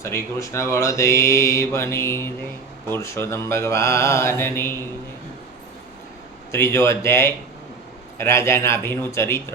શ્રી કૃષ્ણ બળદેવની જય, પુરુષોત્તમ ભગવાનની જય. ત્રીજો અધ્યાય, રાજા નાભીનું ચરિત્ર.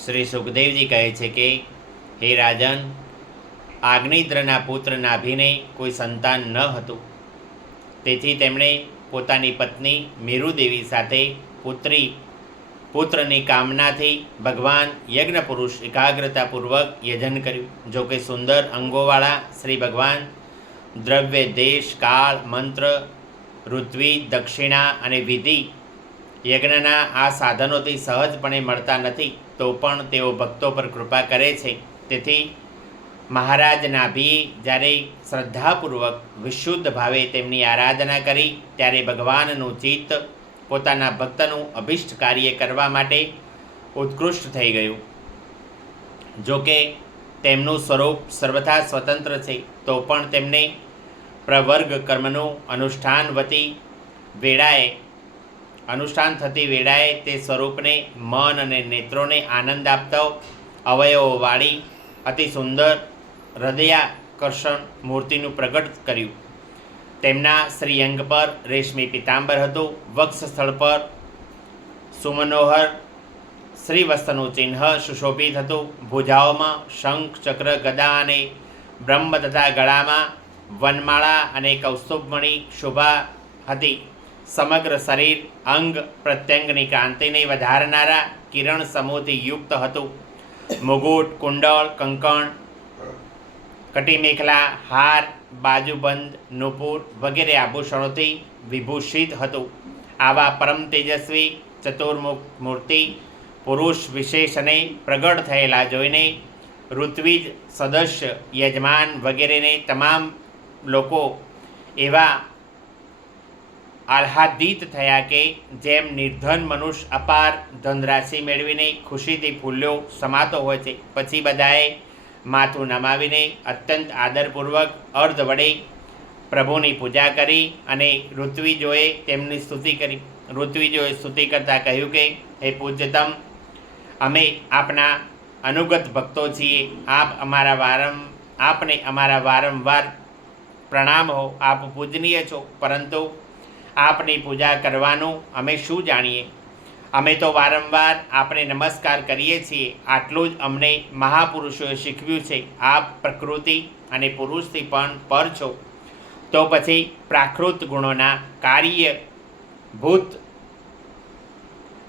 શ્રી સુખદેવજી કહે છે કે, હે રાજન, આગ્નિદ્રના પુત્ર નાભીને કોઈ સંતાન ન હતું. તેથી તેમણે પોતાની પત્ની મેરુદેવી સાથે પુત્રની કામનાથી ભગવાન યજ્ઞપુરુષ એકાગ્રતાપૂર્વક યજન કર્યું. જો કે સુંદર અંગોવાળા શ્રી ભગવાન દ્રવ્ય, દેશ, કાળ, મંત્ર, ઋત્વિ, દક્ષિણા અને વિધિ યજ્ઞના આ સાધનોથી સહજપણે મળતા નથી, તો પણ તેઓ ભક્તો પર કૃપા કરે છે. તેથી મહારાજ નાભીએ જ્યારે શ્રદ્ધાપૂર્વક વિશુદ્ધ ભાવે તેમની આરાધના કરી, ત્યારે ભગવાનનું ચિત્ત પોતાના ભક્તનું અભિષ્ટ કાર્ય કરવા માટે ઉત્કૃષ્ટ થઈ ગયું. જો કે તેમનું સ્વરૂપ સર્વથા સ્વતંત્ર છે, તો પણ તેમને પ્રવર્ગ કર્મનું અનુષ્ઠાન થતી વેળાએ તે સ્વરૂપને મન અને નેત્રોને આનંદ આપતો અવયવોવાળી અતિ સુંદર હૃદયાકર્ષણ મૂર્તિનું પ્રગટ કર્યું. તેમના શ્રીઅંગ પર રેશમી પિતાંબર હતું. વક્ષ સ્થળ પર સુમનોહર શ્રીવસ્ત્રનું ચિહ્ન સુશોભિત હતું. ભુજાઓમાં શંખ, ચક્ર, ગદા અને બ્રહ્મ તથા ગળામાં વનમાળા અને કૌસ્તુભમણી શોભા હતી. સમગ્ર શરીર અંગ પ્રત્યંગની કાંતિને વધારનારા કિરણ સમૂહથી યુક્ત હતું. મુગુટ, કુંડળ, કંકણ, કટીમેખલા, હાર, બાજુબંધ, નુપુર વગેરે આભૂષણોથી વિભૂષિત હતું. આવા પરમ તેજસ્વી ચતુર્મુખ મૂર્તિ પુરુષ વિશેષને પ્રગટ થયેલા જોઈને ઋત્વિજ, સદસ્ય, યજમાન વગેરેને તમામ લોકો એવા આહ્લાદિત થયા કે જેમ નિર્ધન મનુષ્ય અપાર ધનરાશિ મેળવીને ખુશીથી ફૂલ્યો સમાતો હોય છે. પછી બધાએ માથું નમાવીને અત્યંત આદરપૂર્વક અર્ધ વડે પ્રભુની પૂજા કરી અને ઋત્વિજોએ તેમની સ્તુતિ કરી. ઋત્વિજોએ સ્તુતિ કરતાં કહ્યું કે, હે પૂજ્યતમ, અમે આપના અનુગત ભક્તો છીએ. આપને અમારા વારંવાર પ્રણામ હો. આપ પૂજનીય છો, પરંતુ આપની પૂજા કરવાનું અમે શું જાણીએ? અમે તો વારંવાર આપને નમસ્કાર કરીએ છીએ. આટલું જ અમને મહાપુરુષોએ શીખવ્યું છે. આપ પ્રકૃતિ અને પુરુષથી પણ પર છો, તો પછી પ્રાકૃત ગુણોના કાર્યભૂત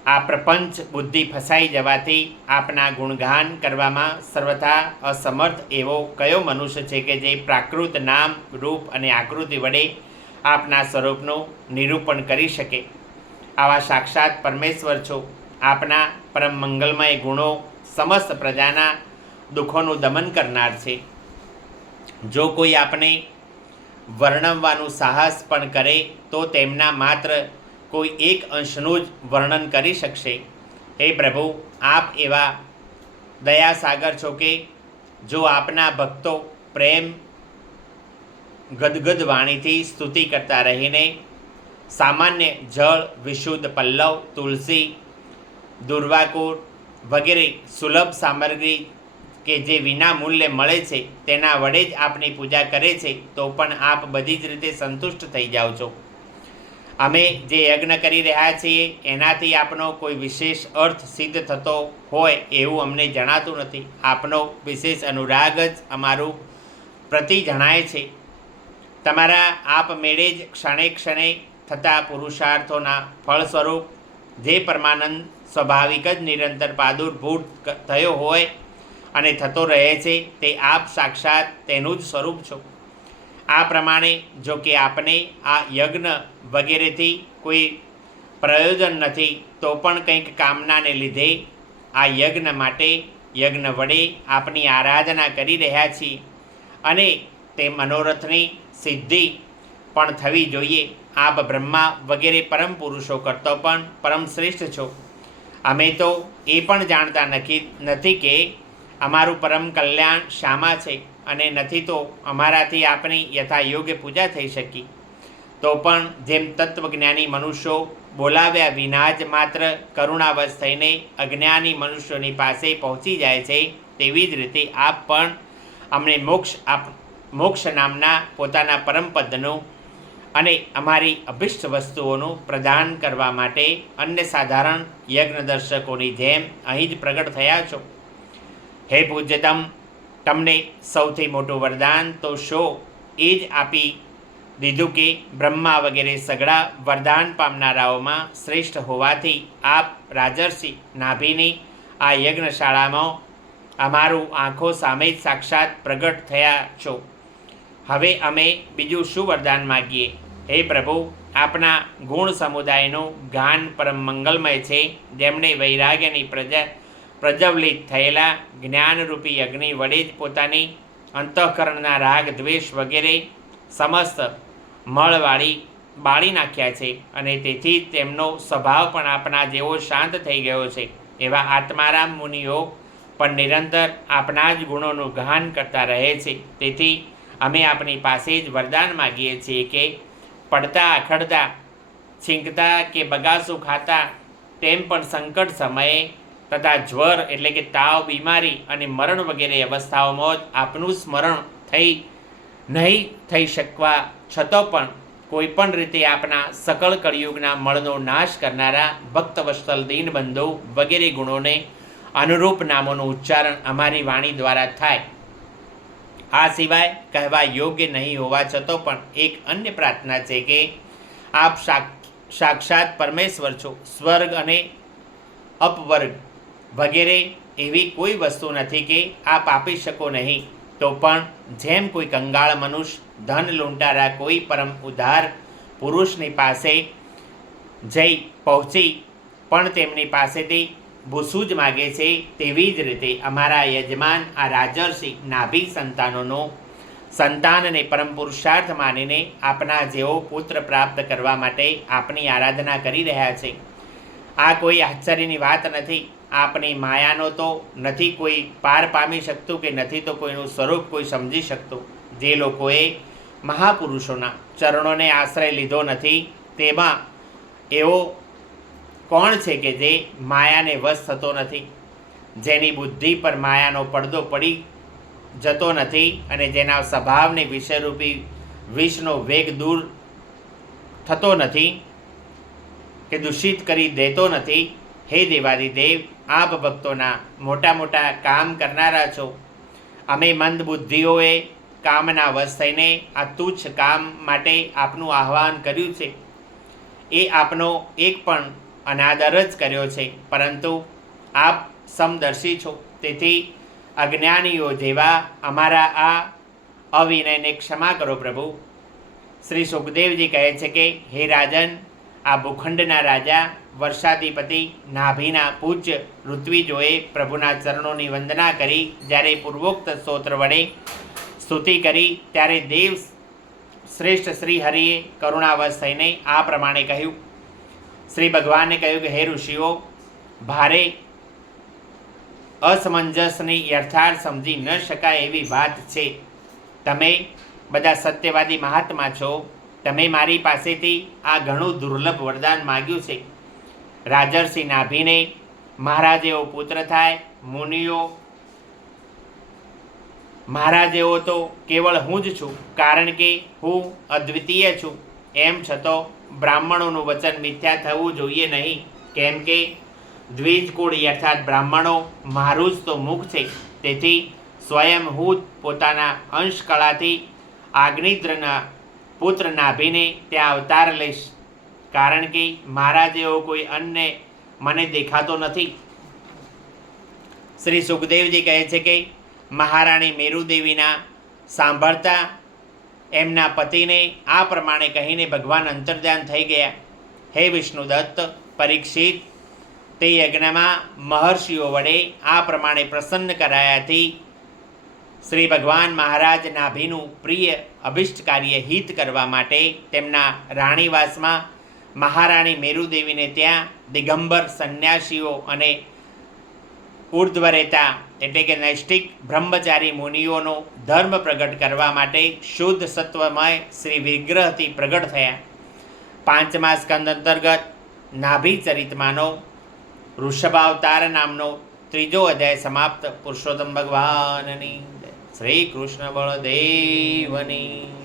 આ પ્રપંચ બુદ્ધિ ફસાઈ જવાથી આપના ગુણગાન કરવામાં સર્વથા અસમર્થ એવો કયો મનુષ્ય છે કે જે પ્રાકૃત નામ, રૂપ અને આકૃતિ વડે આપના સ્વરૂપનું નિરૂપણ કરી શકે? આવા સાક્ષાત પરમેશ્વર છો. આપના પરમ મંગલમય ગુણો સમસ્ત પ્રજાના દુઃખોનું દમન કરનાર છે. જો કોઈ આપને વર્ણવવાનું સાહસ પણ કરે તો તેમના માત્ર કોઈ એક અંશનું જ વર્ણન કરી શકશે. હે પ્રભુ, આપ એવા દયાસાગર છો કે જો આપના ભક્તો પ્રેમ ગદગદ વાણીથી સ્તુતિ કરતા રહીને સામાન્ય જળ, વિશુદ્ધ પલ્લવ, તુલસી, દુર્વાકુર વગેરે સુલભ સામગ્રી કે જે વિના મૂલ્યે મળે છે તેના વડે જ આપની પૂજા કરે છે, તો પણ આપ બધી જ રીતે સંતુષ્ટ થઈ જાઓ છો. અમે જે યજ્ઞ કરી રહ્યા છીએ એનાથી આપનો કોઈ વિશેષ અર્થ સિદ્ધ થતો હોય એવું અમને જણાતું નથી. આપનો વિશેષ અનુરાગ જ અમારું પ્રતિ જણાય છે. તમારા આપમેળે જ ક્ષણે ક્ષણે થતા પુરુષાર્થોના ફળ સ્વરૂપ જે પરમાનંદ સ્વાભાવિક જ નિરંતર પ્રાદુર્ભૂત થયો હોય અને થતો રહે છે, તે આપ સાક્ષાત તેનું જ સ્વરૂપ છો. આ પ્રમાણે જો કે આપને આ યજ્ઞ વગેરેથી કોઈ પ્રયોજન નથી, તો પણ કંઈક કામનાને લીધે આ યજ્ઞ માટે યજ્ઞ વડે આપની આરાધના કરી રહ્યા છીએ અને તે મનોરથની સિદ્ધિ પણ થવી જોઈએ. આપ બ્રહ્મા વગેરે પરમ પુરુષો કરતો પણ પરમ શ્રેષ્ઠ છો. અમે તો એ પણ જાણતા નથી કે અમારું પરમ કલ્યાણ શામાં છે, અને નથી તો અમારાથી આપની યથાયોગ્ય પૂજા થઈ શકી. તો પણ જેમ તત્વજ્ઞાની મનુષ્યો બોલાવ્યા વિના જ માત્ર કરુણાવશ થઈને અજ્ઞાની મનુષ્યોની પાસે પહોંચી જાય છે, તેવી જ રીતે આપ પણ અમને મોક્ષ મોક્ષ નામના પોતાના પરમપદનું અને અમારી અભિષ્ટ વસ્તુઓનું પ્રદાન કરવા માટે અન્ય સાધારણ યજ્ઞદર્શકોની જેમ અહીં જ પ્રગટ થયા છો. હે પૂજ્યતમ, તમને સૌથી મોટું વરદાન તો શો એ જ આપી દીધું કે બ્રહ્મા વગેરે સઘળા વરદાન પામનારાઓમાં શ્રેષ્ઠ હોવાથી આપ રાજર્ષિ નાભીની આ યજ્ઞશાળામાં અમારું આંખો સામે જ સાક્ષાત પ્રગટ થયા છો. હવે અમે બીજું શું વરદાન માગીએ? હે પ્રભુ, આપના ગુણ સમુદાયનું ગાન પરમ મંગલમય છે, જેમણે વૈરાગ્યની પ્રજ્વલિત થયેલા જ્ઞાનરૂપી અગ્નિ વડે જ પોતાની અંતઃકરણના રાગ દ્વેષ વગેરે સમસ્ત બાળી નાખ્યા છે, અને તેથી તેમનો સ્વભાવ પણ આપણા જેવો શાંત થઈ ગયો છે. એવા આત્મારામ મુનિઓ પણ નિરંતર આપના જ ગુણોનું ગાન કરતા રહે છે. તેથી અમે આપની પાસે જ વરદાન માગીએ છીએ કે પડતા અખડતા, છીંકતા કે બગાસું ખાતા, તેમ પણ સંકટ સમયે તથા જ્વર એટલે કે તાવ, બીમારી અને મરણ વગેરે અવસ્થાઓમાં જ આપનું સ્મરણ નહીં થઈ શકવા છતાં પણ કોઈપણ રીતે આપના સકળ કળિયુગના મળનો નાશ કરનારા ભક્તવત્સલ દીનબંધુ વગેરે ગુણોને અનુરૂપ નામોનું ઉચ્ચારણ અમારી વાણી દ્વારા થાય. આ સિવાય કહેવા યોગ્ય નહીં હોવા છતાં પણ એક અન્ય પ્રાર્થના છે કે આપ સાક્ષાત પરમેશ્વર છો. સ્વર્ગ અને અપવર્ગ વગેરે એવી કોઈ વસ્તુ નથી કે આપ આપી શકો નહીં. તો પણ જેમ કોઈ કંગાળ મનુષ્ય ધન લૂંટારા કોઈ પરમ ઉદાર પુરુષની પાસે જઈ પહોંચી પણ તેમની પાસેથી ભૂસું જ માગે છે, તેવી જ રીતે અમારા યજમાન આ રાજર્ષિ નાભી સંતાનને પરમ પુરુષાર્થ માનીને આપના જેવો પુત્ર પ્રાપ્ત કરવા માટે આપની આરાધના કરી રહ્યા છે. આ કોઈ આશ્ચર્યની વાત નથી. આપની માયાનો તો નથી કોઈ પાર પામી શકતું કે નથી તો કોઈનું સ્વરૂપ કોઈ સમજી શકતું. જે લોકોએ મહાપુરુષોના ચરણોને આશ્રય લીધો નથી, તેમાં એવો કોણ છે કે જે માયાને વશ થતો નથી, જેની બુદ્ધિ પર માયાનો પડદો પડી જતો નથી અને જેના સ્વભાવને વિષયરૂપી વિષનો વેગ દૂર થતો નથી કે દૂષિત કરી દેતો નથી. હે દેવાદિદેવ, આપ ભક્તોના મોટા મોટા કામ કરનારા છો. અમે મંદ બુદ્ધિઓએ કામના વશ થઈને આ તુચ્છ કામ માટે આપનું આહ્વાન કર્યું છે. એ આપનો એક પણ અનાદર જ કર્યો છે, પરંતુ આપ સમદર્શી છો. તેથી અજ્ઞાનીઓ જેવા અમારા આ અવિનયને ક્ષમા કરો પ્રભુ. શ્રી સુખદેવજી કહે છે કે હે રાજન, આ ભૂખંડના રાજા વર્ષાધિપતિ નાભીના પૂજ્ય ઋત્વિજોએ પ્રભુના ચરણોની વંદના કરી જ્યારે પૂર્વોક્ત સ્તોત્ર વડે સ્તુતિ કરી, ત્યારે દેવ શ્રેષ્ઠ શ્રી હરિએ કરુણાવશ થઈને આ પ્રમાણે કહ્યું. શ્રી ભગવાને કહ્યું કે હે ઋષિઓ, ભારે અસમંજસની યથાર્થ સમજી ન શકાય એવી વાત છે. તમે બધા સત્યવાદી મહાત્મા છો. તમે મારી પાસેથી આ ઘણું દુર્લભ વરદાન માગ્યું છે. રાજર્ષિ નાભીને મારા જેવો પુત્ર થાય. મુનિઓ, મારા જેવો તો કેવળ હું જ છું, કારણ કે હું અદ્વિતીય છું. એમ છતાં બ્રાહ્મણોનું વચન મિથ્યા થવું જોઈએ નહીં, કેમ કે દ્વિજકુળ અર્થાત બ્રાહ્મણો મારું જ તો મુખ છે. તેથી સ્વયં હું પોતાના અંશ કળાથી આગ્નિદ્રના પુત્ર નાભીને ત્યાં અવતાર લઈશ, કારણ કે મારા જેવો કોઈ અન્ય મને દેખાતો નથી. શ્રી સુખદેવજી કહે છે કે મહારાણી મેરુદેવીના સાંભળતા એમના પતિને આ પ્રમાણે કહીને ભગવાન અંતર્ધ્યાન થઈ ગયા. હે વિષ્ણુદત્ત પરીક્ષિત, તે યજ્ઞમાં મહર્ષિઓ વડે આ પ્રમાણે પ્રસન્ન કરાયાથી શ્રી ભગવાન મહારાજ નાભીનું પ્રિય અભિષ્ટ કાર્ય હિત કરવા માટે તેમના રાણીવાસમાં મહારાણી મેરુદેવીને ત્યાં દિગંબર સંન્યાસીઓ અને ઉર્ધ્વરેતા એટલે કે નૈષ્ટિક બ્રહ્મચારી મુનિઓનો ધર્મ પ્રગટ કરવા માટે શુદ્ધ સત્વમય શ્રી વિગ્રહથી પ્રગટ થયા. 5મા સ્કંદ અંતર્ગત નાભી ચરિતમાંનો ઋષભાવતાર નામનો 3જો અધ્યાય સમાપ્ત. પુરુષોત્તમ ભગવાનની શ્રી કૃષ્ણ બળદેવની